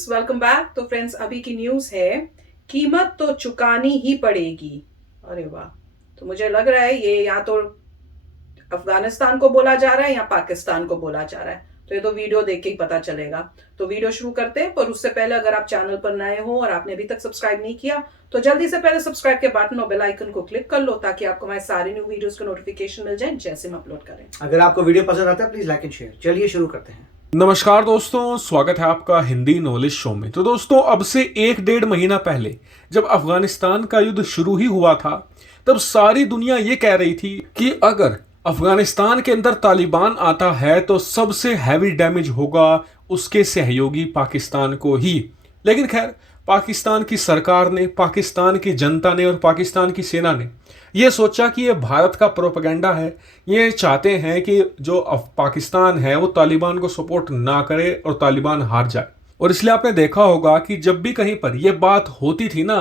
Friends, welcome back. तो friends, अभी की न्यूज़ है, कीमत तो चुकानी ही पड़ेगी। अरे वाह। तो मुझे लग रहा है ये या तो अफगानिस्तान को बोला जा रहा है या पाकिस्तान को बोला जा रहा है। तो ये तो वीडियो देख के ही पता चलेगा। तो वीडियो शुरू करते हैं, पर उससे पहले अगर आप चैनल पर नए हो और आपने अभी तक सब्सक्राइब नहीं किया तो जल्दी से पहले सब्सक्राइब के बटन और बेल आइकन को क्लिक कर लो, ताकि आपको हमारे सारे न्यू वीडियोस के नोटिफिकेशन मिल जाए जैसे हम अपलोड करें। अगर आपको वीडियो पसंद आता है प्लीज लाइक एंड शेयर। चलिए शुरू करते हैं। नमस्कार दोस्तों, स्वागत है आपका हिंदी नॉलेज शो में। तो दोस्तों, अब से 1-1.5 महीना पहले जब अफगानिस्तान का युद्ध शुरू ही हुआ था, तब सारी दुनिया ये कह रही थी कि अगर अफगानिस्तान के अंदर तालिबान आता है तो सबसे हैवी डैमेज होगा उसके सहयोगी पाकिस्तान को ही। लेकिन खैर, पाकिस्तान की सरकार ने, पाकिस्तान की जनता ने और पाकिस्तान की सेना ने ये सोचा कि ये भारत का प्रोपेगेंडा है। ये चाहते हैं कि जो पाकिस्तान है वो तालिबान को सपोर्ट ना करे और तालिबान हार जाए। और इसलिए आपने देखा होगा कि जब भी कहीं पर यह बात होती थी ना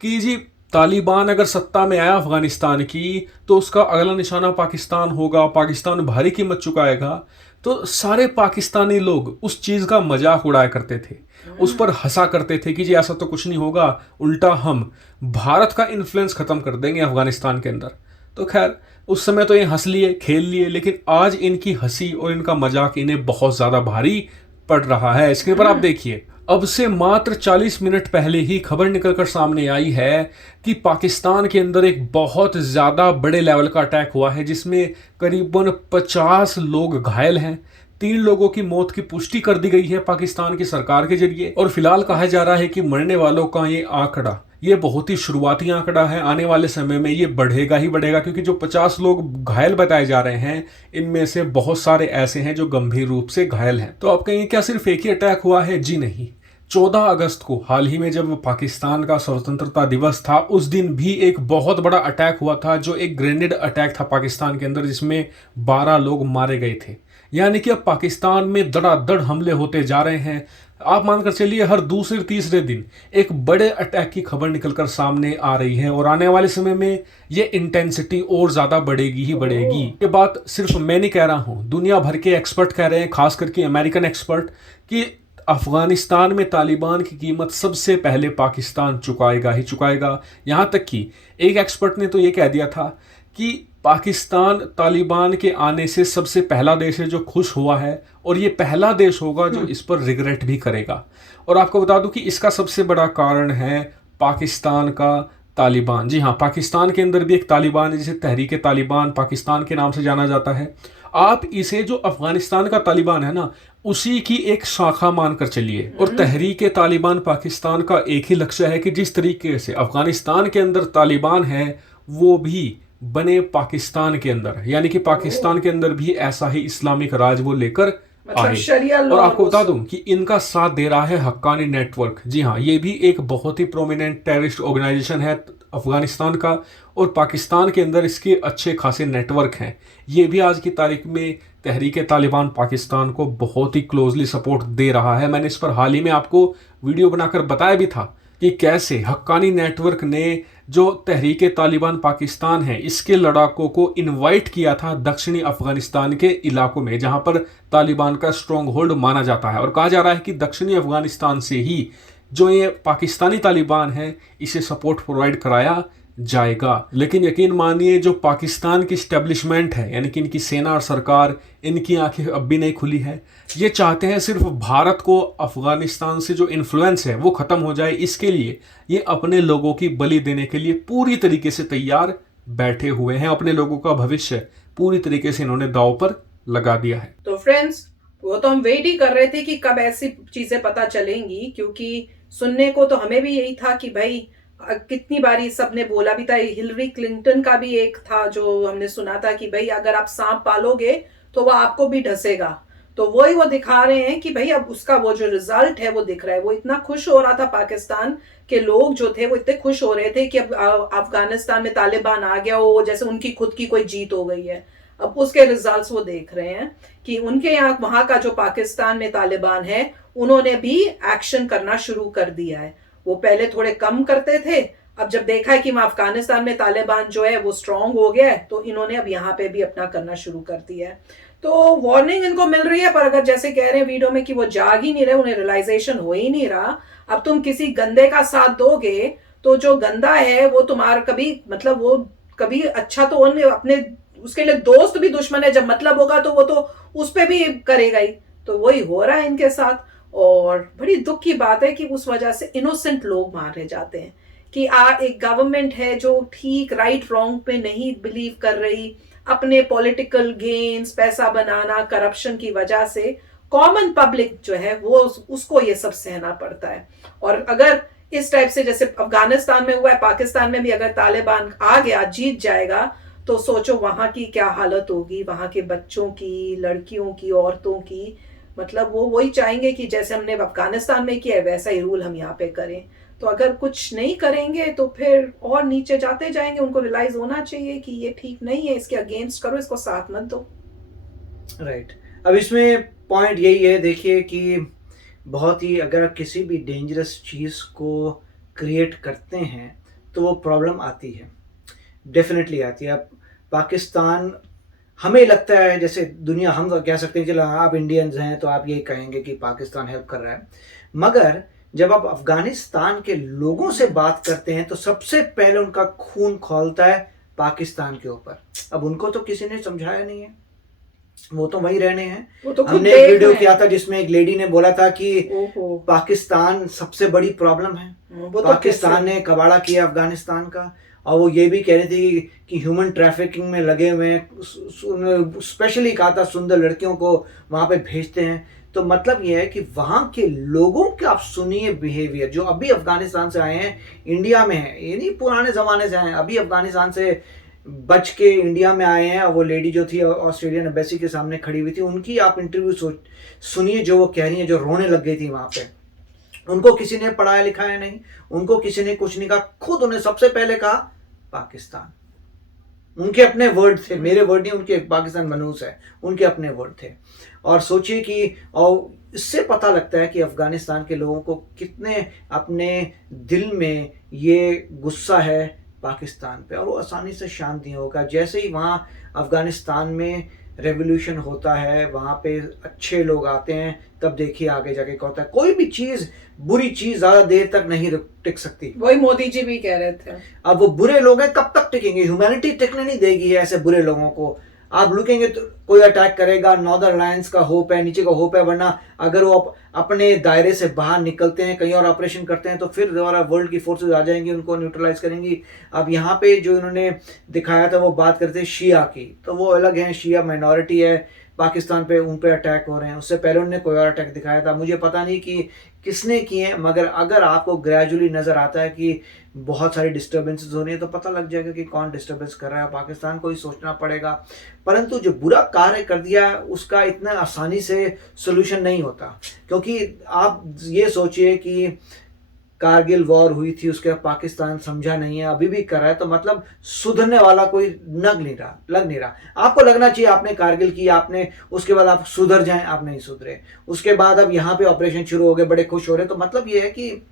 कि जी तालिबान अगर सत्ता में आया अफगानिस्तान की तो उसका अगला निशाना पाकिस्तान होगा, पाकिस्तान भारी कीमत चुकाएगा, तो सारे पाकिस्तानी लोग उस चीज़ का मजाक उड़ाया करते थे, उस पर हंसा करते थे कि जी ऐसा तो कुछ नहीं होगा, उल्टा हम भारत का इन्फ्लुएंस खत्म कर देंगे अफगानिस्तान के अंदर। तो खैर, उस समय तो ये हंस लिए, खेल लिए, लेकिन आज इनकी हंसी और इनका मजाक इन्हें बहुत ज़्यादा भारी पड़ रहा है। स्क्रीन पर आप देखिए, अब से मात्र 40 मिनट पहले ही खबर निकलकर सामने आई है कि पाकिस्तान के अंदर एक बहुत ज़्यादा बड़े लेवल का अटैक हुआ है, जिसमें करीबन 50 लोग घायल हैं। 3 लोगों की मौत की पुष्टि कर दी गई है पाकिस्तान की सरकार के जरिए, और फिलहाल कहा जा रहा है कि मरने वालों का ये आंकड़ा, ये बहुत ही शुरुआती आंकड़ा है। आने वाले समय में ये बढ़ेगा ही बढ़ेगा, क्योंकि जो 50 लोग घायल बताए जा रहे हैं, इनमें से बहुत सारे ऐसे हैं जो गंभीर रूप से घायल हैं। तो आप कहेंगे क्या सिर्फ एक ही अटैक हुआ है? जी नहीं। 14 अगस्त को हाल ही में जब पाकिस्तान का स्वतंत्रता दिवस था, उस दिन भी एक बहुत बड़ा अटैक हुआ था, जो एक ग्रेनेड अटैक था पाकिस्तान के अंदर, जिसमें 12 लोग मारे गए थे। यानी कि अब पाकिस्तान में धड़ाधड़ हमले होते जा रहे हैं। आप मानकर चलिए हर दूसरे तीसरे दिन एक बड़े अटैक की खबर निकलकर सामने आ रही है, और आने वाले समय में ये इंटेंसिटी और ज़्यादा बढ़ेगी ही बढ़ेगी। ये बात सिर्फ मैं नहीं कह रहा हूँ, दुनिया भर के एक्सपर्ट कह रहे हैं, खास करके अमेरिकन एक्सपर्ट, कि अफगानिस्तान में तालिबान की कीमत सबसे पहले पाकिस्तान चुकाएगा ही चुकाएगा। यहाँ तक कि एक एक्सपर्ट ने तो ये कह दिया था कि पाकिस्तान तालिबान के आने से सबसे पहला देश है जो खुश हुआ है, और ये पहला देश होगा जो इस पर रिग्रेट भी करेगा। और आपको बता दूं कि इसका सबसे बड़ा कारण है पाकिस्तान का तालिबान। जी हाँ, पाकिस्तान के अंदर भी एक तालिबान है जिसे तहरीक तालिबान पाकिस्तान के नाम से जाना जाता है। आप इसे जो अफगानिस्तान का तालिबान है ना, उसी की एक शाखा मानकर चलिए। और तहरीक तालिबान पाकिस्तान का एक ही लक्ष्य है कि जिस तरीके से अफगानिस्तान के अंदर तालिबान है, वो भी बने पाकिस्तान के अंदर, यानी कि पाकिस्तान के अंदर भी ऐसा ही इस्लामिक राज वो लेकर आए। और आपको बता दूं कि इनका साथ दे रहा है हक्कानी नेटवर्क। जी हाँ, ये भी एक बहुत ही प्रोमिनेंट टेररिस्ट ऑर्गेनाइजेशन है अफगानिस्तान का, और पाकिस्तान के अंदर इसके अच्छे खासे नेटवर्क हैं। ये भी आज की तारीख में तहरीक तालिबान पाकिस्तान को बहुत ही क्लोजली सपोर्ट दे रहा है। मैंने इस पर हाल ही में आपको वीडियो बनाकर बताया भी था कि कैसे हक्कानी नेटवर्क ने जो तहरीक तालिबान पाकिस्तान है, इसके लड़ाकों को इनवाइट किया था दक्षिणी अफगानिस्तान के इलाकों में, जहां पर तालिबान का स्ट्रॉन्ग होल्ड माना जाता है। और कहा जा रहा है कि दक्षिणी अफगानिस्तान से ही जो ये पाकिस्तानी तालिबान है, इसे सपोर्ट प्रोवाइड कराया जाएगा। लेकिन यकीन मानिए, जो पाकिस्तान की स्टैब्लिशमेंट है, यानी कि इनकी सेना और सरकार, इनकी आंखें अब भी नहीं खुली है। ये चाहते हैं सिर्फ भारत को अफगानिस्तान से जो इन्फ्लुएंस है वो ख़त्म हो जाए। इसके लिए ये अपने लोगों की बलि देने के लिए पूरी तरीके से तैयार बैठे हुए हैं। अपने लोगों का भविष्य पूरी तरीके से इन्होंने दांव पर लगा दिया है। तो फ्रेंड्स, वो तो हम वेट ही कर रहे थे कि कब ऐसी चीजें पता चलेंगी, क्योंकि सुनने को तो हमें भी यही था कि भाई कितनी बारी सबने बोला भी था। हिलरी क्लिंटन का भी एक था जो हमने सुना था कि भाई अगर आप सांप पालोगे तो वो आपको भी डसेगा। तो वही वो दिखा रहे हैं कि भाई अब उसका वो जो रिजल्ट है वो दिख रहा है। वो इतना खुश हो रहा था, पाकिस्तान के लोग जो थे वो इतने खुश हो रहे थे कि अब अफगानिस्तान में तालिबान आ गया हो, जैसे उनकी खुद की कोई जीत हो गई है। अब उसके रिजल्ट्स वो देख रहे हैं कि उनके यहाँ वहां का जो पाकिस्तान में तालिबान है, उन्होंने भी एक्शन करना शुरू कर दिया है। वो पहले थोड़े कम करते थे, अब जब देखा है कि वहां अफगानिस्तान में तालिबान जो है वो स्ट्रांग हो गया है, तो इन्होंने अब यहाँ पे भी अपना करना शुरू कर दिया है। तो वार्निंग इनको मिल रही है, पर अगर जैसे कह रहे हैं वीडियो में कि वो जाग ही नहीं रहे, उन्हें रियलाइजेशन हो ही नहीं रहा। अब तुम किसी गंदे का साथ दोगे तो जो गंदा है वो तुम्हारा कभी मतलब वो कभी अच्छा तो अपने उसके लिए दोस्त भी दुश्मन है, जब मतलब होगा तो वो तो उस पे भी करेगा ही। तो वही हो रहा है इनके साथ। और बड़ी दुख की बात है कि उस वजह से इनोसेंट लोग मारे जाते हैं कि एक गवर्नमेंट है जो ठीक राइट रॉन्ग पे नहीं बिलीव कर रही, अपने पॉलिटिकल गेन्स, पैसा बनाना, करप्शन की वजह से कॉमन पब्लिक जो है वो उसको ये सब सहना पड़ता है। और अगर इस टाइप से जैसे अफगानिस्तान में हुआ है, पाकिस्तान में भी अगर तालिबान आ गया, जीत जाएगा, तो सोचो वहां की क्या हालत होगी, वहां के बच्चों की, लड़कियों की, औरतों की। मतलब वो वही चाहेंगे कि जैसे हमने अफगानिस्तान में किया है वैसा ही रूल हम यहाँ पे करें। तो अगर कुछ नहीं करेंगे तो फिर और नीचे जाते जाएंगे। उनको रियलाइज होना चाहिए कि ये ठीक नहीं है, इसके अगेंस्ट करो, इसको साथ मत दो। राइट। अब इसमें पॉइंट यही है, देखिए कि बहुत ही अगर आप किसी भी डेंजरस चीज़ को क्रिएट करते हैं तो वो प्रॉब्लम आती है, डेफिनेटली आती है। अब पाकिस्तान, हमें लगता है जैसे दुनिया, हम कह सकते हैं चलो आप इंडियंस हैं तो आप यही कहेंगे कि पाकिस्तान हेल्प कर रहा है, मगर जब आप अफगानिस्तान के लोगों से बात करते हैं तो सबसे पहले उनका खून खौलता है पाकिस्तान के ऊपर। अब उनको तो किसी ने समझाया नहीं है, वो तो वही रहने हैं। वो तो खुद हमने देख एक रहे वीडियो हैं। किया था जिसमें एक लेडी ने बोला था कि ओहो, पाकिस्तान सबसे बड़ी प्रॉब्लम है, वो तो पाकिस्तान ने कबाड़ा किया अफगानिस्तान का। और वो ये भी कह रही थी कि ह्यूमन ट्रैफिकिंग में लगे हुए हैं, स्पेशली कहा था सुंदर लड़कियों को वहाँ पे भेजते हैं। तो मतलब ये है कि वहाँ के लोगों के आप सुनिए बिहेवियर, जो अभी अफगानिस्तान से आए हैं, इंडिया में है, ये नहीं पुराने ज़माने से आए हैं, अभी अफगानिस्तान से बच के इंडिया में आए हैं। और वो लेडी जो थी ऑस्ट्रेलियन एम्बेसी के सामने खड़ी हुई थी, उनकी आप इंटरव्यू सुनिए, जो वो कह रही हैं, जो रोने लग गई थी वहाँ पे। उनको किसी ने पढ़ाया लिखाया नहीं, उनको किसी ने कुछ नहीं कहा, खुद उन्हें सबसे पहले कहा पाकिस्तान। उनके अपने वर्ड थे, मेरे वर्ड नहीं, उनके पाकिस्तान मनूस है, उनके अपने वर्ड थे। और सोचिए कि, और इससे पता लगता है कि अफगानिस्तान के लोगों को कितने अपने दिल में ये गुस्सा है पाकिस्तान पे, और वो आसानी से शांत नहीं होगा। जैसे ही वहाँ अफगानिस्तान में रेवोल्यूशन होता है, वहाँ पे अच्छे लोग आते हैं, तब देखिए आगे जाके क्या होता है। कोई भी चीज़, बुरी चीज़ ज़्यादा देर तक नहीं टिक सकती। वही मोदी जी भी कह रहे थे। अब वो बुरे लोग हैं, कब तक टिकेंगे? ह्यूमैनिटी टिकने नहीं देगी ऐसे बुरे लोगों को। आप लुकेंगे तो कोई अटैक करेगा, नॉर्दर्न अलायंस का होप है, नीचे का होप है, वरना अगर वो अपने दायरे से बाहर निकलते हैं, कहीं और ऑपरेशन करते हैं, तो फिर दोबारा वर्ल्ड की फोर्सेस आ जाएंगी, उनको न्यूट्रलाइज करेंगी। अब यहाँ पे जो इन्होंने दिखाया था, वो बात करते हैं शिया की, तो वो अलग है, शिया माइनॉरिटी है पाकिस्तान पे, उन पे अटैक हो रहे हैं। उससे पहले उन्होंने कोई और अटैक दिखाया था, मुझे पता नहीं कि किसने किए हैं, मगर अगर आपको ग्रेजुअली नज़र आता है कि बहुत सारी डिस्टर्बेंसेस हो रही है, तो पता लग जाएगा कि कौन डिस्टर्बेंस कर रहा है। पाकिस्तान को ही सोचना पड़ेगा। परंतु जो बुरा कार्य कर दिया है उसका इतना आसानी से सोल्यूशन नहीं होता, क्योंकि आप ये सोचिए कि कारगिल वॉर हुई थी, उसके बाद पाकिस्तान समझा नहीं है, अभी भी कर रहा है, तो मतलब सुधरने वाला कोई लग नहीं रहा। आपको लगना चाहिए आपने कारगिल की, आपने उसके बाद आप सुधर जाएं, आप नहीं सुधरे। उसके बाद अब यहाँ पे ऑपरेशन शुरू हो गए, बड़े खुश हो रहे। तो मतलब ये है कि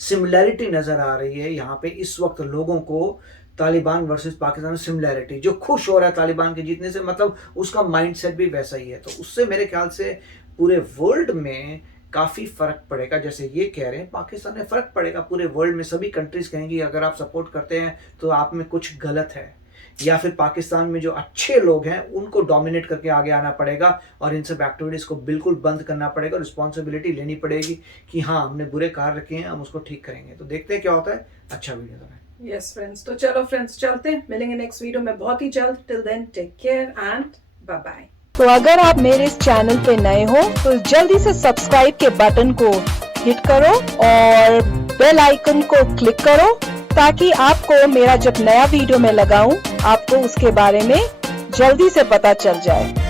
सिमिलैरिटी नजर आ रही है यहाँ पे इस वक्त लोगों को, तालिबान वर्सेस पाकिस्तान में सिमिलैरिटी। जो खुश हो रहा है तालिबान के जीतने से, मतलब उसका माइंडसेट भी वैसा ही है। तो उससे मेरे ख्याल से पूरे वर्ल्ड में काफ़ी फ़र्क पड़ेगा। जैसे ये कह रहे हैं पाकिस्तान में फ़र्क पड़ेगा पूरे वर्ल्ड में, सभी कंट्रीज़ कहेंगी अगर आप सपोर्ट करते हैं तो आप में कुछ गलत है, या फिर पाकिस्तान में जो अच्छे लोग हैं उनको डोमिनेट करके आगे आना पड़ेगा और इन सब एक्टिविटीज़ को बिल्कुल बंद करना पड़ेगा। रिस्पॉन्सिबिलिटी लेनी पड़ेगी कि हाँ हमने बुरे कार्य रखे हैं, हम उसको ठीक करेंगे। तो देखते हैं क्या होता है। अच्छा वीडियो था। यस फ्रेंड्स, तो चलो फ्रेंड्स चलते हैं, मिलेंगे नेक्स्ट वीडियो में बहुत ही जल्द। Till then take care and bye bye. तो अगर आप मेरे इस चैनल पे नए हो तो जल्दी से सब्सक्राइब के बटन को हिट करो और बेल आइकन को क्लिक करो, ताकि आपको मेरा जब नया वीडियो मैं लगाऊं आपको उसके बारे में जल्दी से पता चल जाए।